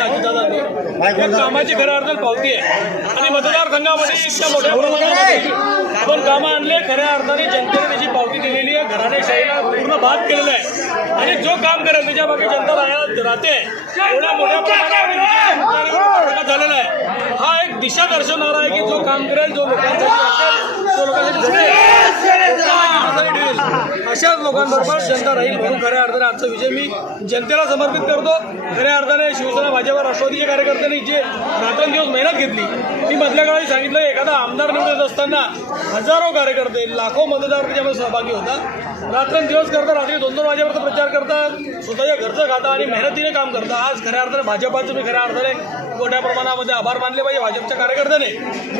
अजितदादांनी या कामाची खऱ्या अर्थाने पावती आहे आणि मतदारसंघामध्ये इतक्या मोठ्या प्रमाणात आपण कामं आणले खऱ्या अर्थाने जनतेने त्याची पावती दिलेली आहे घराणेशाहीला पूर्ण बाद केलेला आहे आणि जो काम करेल त्याच्यामागे जनता राहते एवढ्या मोठ्या विजय झालेला आहे हा एक दिशा दर्शवणारा आहे की जो काम करेल जो लोकांसाठी असेल तो लोकांसाठी लोकांबरोबर जनता राहील म्हणून खऱ्या अर्थाने आजचा विजय मी जनतेला समर्पित करतो. खऱ्या अर्थाने शिवसेना भाजपा राष्ट्रवादीच्या कार्यकर्त्यांनी जे रात्रंदिवस मेहनत घेतली मी मधल्या काळी सांगितलं एखादा आमदार निवडत असताना हजारो कार्यकर्ते लाखो मतदार त्याच्यामध्ये सहभागी होता रात्रंदिवस करता रात्री दोन दोन वाजेपर्यंत प्रचार करता स्वतःच्या घरचं खाता आणि मेहनतीने काम करता आज खऱ्या अर्थाने भाजपाचं मी खऱ्या अर्थाने मोठ्या प्रमाणामध्ये आभार मानले पाहिजे भाजपच्या कार्यकर्त्याने.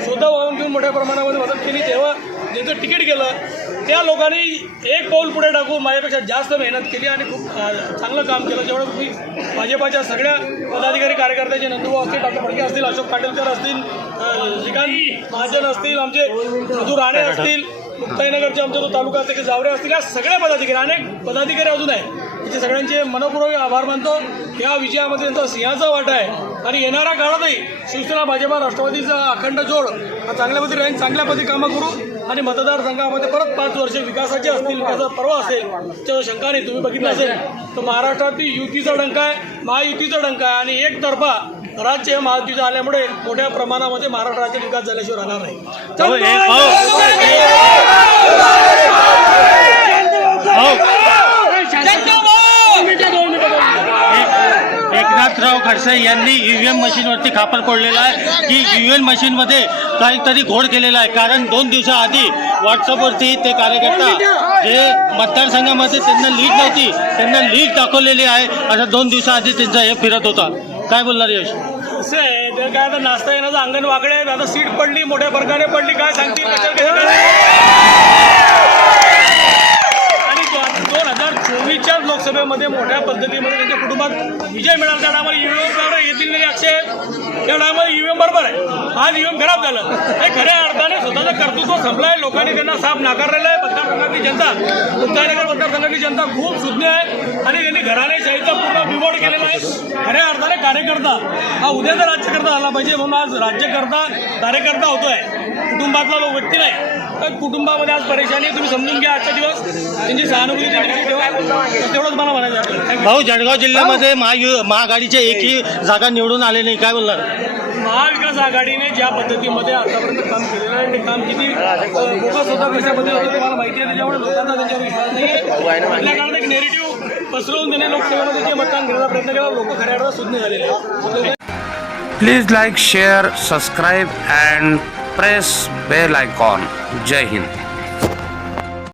स्वतः वाहून घेऊन मोठ्या प्रमाणामध्ये मदत केली तेव्हा ज्यांचं तिकीट गेलं त्या लोकांनी एक पाऊल पुढे टाकून माझ्यापेक्षा जास्त मेहनत केली आणि खूप चांगलं काम केलं. जेवढं मी भाजपाच्या सगळ्या पदाधिकारी कार्यकर्त्याचे नंदुभाऊ असतील डॉक्टर फडके असतील अशोक काटेलकर असतील श्रीकांत महाजन असतील आमचे मधुर राणे असतील मुक्ताईनगरचे आमचा जो तालुका असतील की जावरे असतील या सगळ्या पदाधिकारी अनेक पदाधिकारी अजून आहे तिथे सगळ्यांचे मनपूर्वक आभार मानतो. या विजयामध्ये त्यांचा सिंहाचा वाटा आहे. आणि येणाऱ्या काळातही शिवसेना भाजपा राष्ट्रवादीचा अखंड जोड हा चांगल्या पद्धती राहील चांगल्या पद्धती कामं करू. आणि मतदारसंघामध्ये परत पाच वर्ष विकासाचे असतील विकासाचा पर्व असेल त्याच्यावर शंका नाही तुम्ही बघितलं असेल तर महाराष्ट्रातील युतीचा डंका आहे महायुतीचा डंका आहे. आणि एकतर्फा राज्य हे महायुतीचं आल्यामुळे मोठ्या प्रमाणामध्ये महाराष्ट्र राज्यात विकास झाल्याशिवाय राहणार नाही भाऊ, एक- भाऊ, भाऊ, एक- एकनाथराव खडसे यांनी ईव्हीएम मशीनवरती खापर फोडलेला आहे. की ईव्हीएम मशीनमध्ये काहीतरी घोड केलेला आहे. कारण दोन दिवसाआधी व्हॉट्सअपवरती ते कार्यकर्ता जे मतदारसंघामध्ये त्यांना लीड नव्हती त्यांना लीड दाखवलेली आहे. असं दोन दिवसाआधी त्यांचा हे फिरत होता. काय बोलणार यश? असं आहे ते काय आता नाचता येण्याचं अंगण वाकडे आहे आता सीट पडली मोठ्या प्रकारे पडली काय सांगतील कशाला कशाला आणि दोन हजार चोवीसच्या मोठ्या पद्धतीमध्ये त्यांच्या कुटुंबात विजय मिळाला. त्या टायमाला ईव्हीएम येतील नाही अक्षय. त्या टायमाला ईव्हीएम बरोबर आहे. आज ईव्हीएम खराब झालं. हे खऱ्या अर्थाने स्वतःचं कर्तृत्व संपलंय. लोकांनी त्यांना साफ नाकारलेलं आहे. मतदारसंघातली जनता मुक्ताईनगर मतदारसंघातली जनता खूप सुज्ञ आहे. आणि त्यांनी घराणेशाहीचा पूर्ण बिमोड केलेला आहे. खऱ्या अर्थाने कार्यकर्ता हा उद्याचा राज्यकर्ता आला पाहिजे. म्हणून आज राज्यकर्ता कार्यकर्ता होतोय. कुटुंबातला लोक व्यक्ती नाही तर कुटुंबामध्ये आज परेशानी तुम्ही समजून घ्या आजचा दिवस. त्यांची सहानुभूती ठेवा. तेवढंच मला म्हणायचं. भाऊ जळगाव जिल्ह्यामध्ये महायु महाआघाडीच्या एकही जागा निवडून आले नाही. काय बोलणार? महाविकास आघाडीने ज्या पद्धतीमध्ये आतापर्यंत काम केलेलं आहे ते काम किती बोगस होतं कशा पद्धतीने होतं तुम्हाला माहिती आहे. त्याच्यामुळे लोकांचा त्यांच्यावर विश्वास नाही आहे. आपल्या काळात एक नेरेटिव्ह पसरवून देणे लोकसेवेमध्ये जे मतदान घेण्याचा प्रयत्न केला. लोक खऱ्या अर्थात सुज्ञ झालेले आहेत. Please like, share, subscribe, press bell icon Jai Hind